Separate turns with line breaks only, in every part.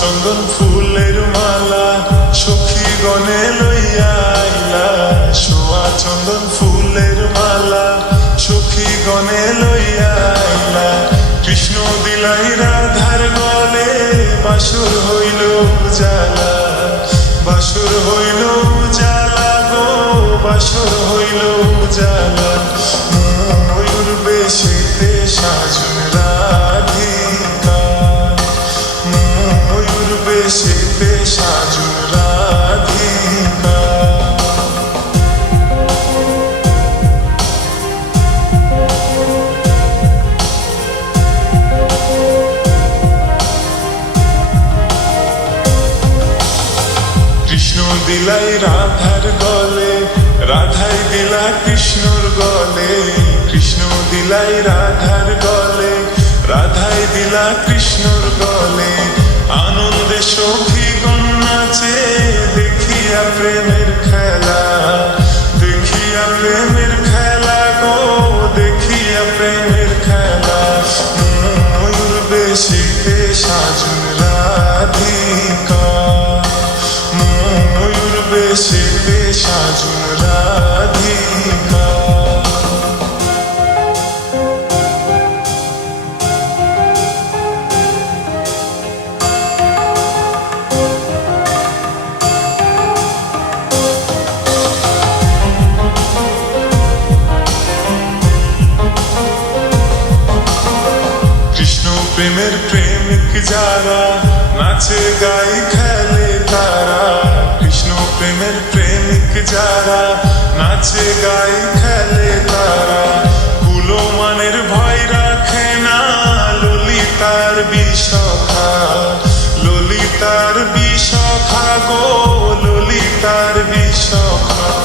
정건 풀레르 말라 좋기 거네. বাসুর হইল জ্বালা বাসুর হইল জ্বালা গো, বাসুর হইল জ্বালা ময়ূর বেশিতে, সাজুন রাধিকা ময়ূর বেশিতে, সাজুন রাধিকা দিলাই রাধার গলে, রাধাই দিলা কৃষ্ণর গলে। কৃষ্ণ দিলাই রাধার গলে, রাধাই দিলা কৃষ্ণর গলে। আনন্দে সখী প্রেমের প্রেমিক যারা নাচে গাই খেলে যারা নাচে গাই খেলে তারা। কুলো মানের ভয় রাখে না ললিতার বিষখা। ললিতার বিষখা গো, ললিতার বিষখা।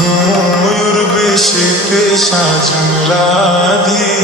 ময়ূর বেশিতে সাজুন রাধিকা